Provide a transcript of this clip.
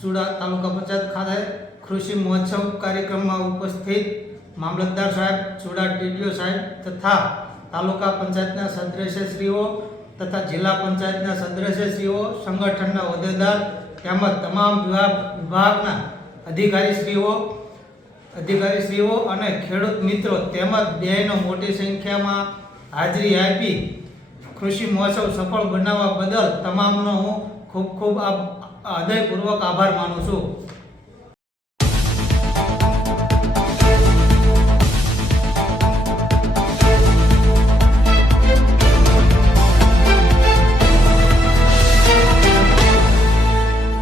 ચુડા તાલુકા પંચાયત ખાતે કૃષિ મહોત્સવ કાર્યક્રમમાં ઉપસ્થિત મામલતદાર સાહેબ, ચુડા ટીડીઓ સાહેબ તથા તાલુકા પંચાયતના સદસ્યશ્રીઓ તથા જિલ્લા પંચાયતના સદસ્યશ્રીઓ, સંગઠનના હોદ્દેદાર તેમજ તમામ વિભાગના અધિકારીશ્રીઓ અને ખેડૂત મિત્રો તેમજ બહેનો મોટી સંખ્યામાં હાજરી આપી કૃષિ મહોત્સવ સફળ બનાવવા બદલ તમામનો હું ખૂબ ખૂબ હૃદયપૂર્વક આભાર માનું છું।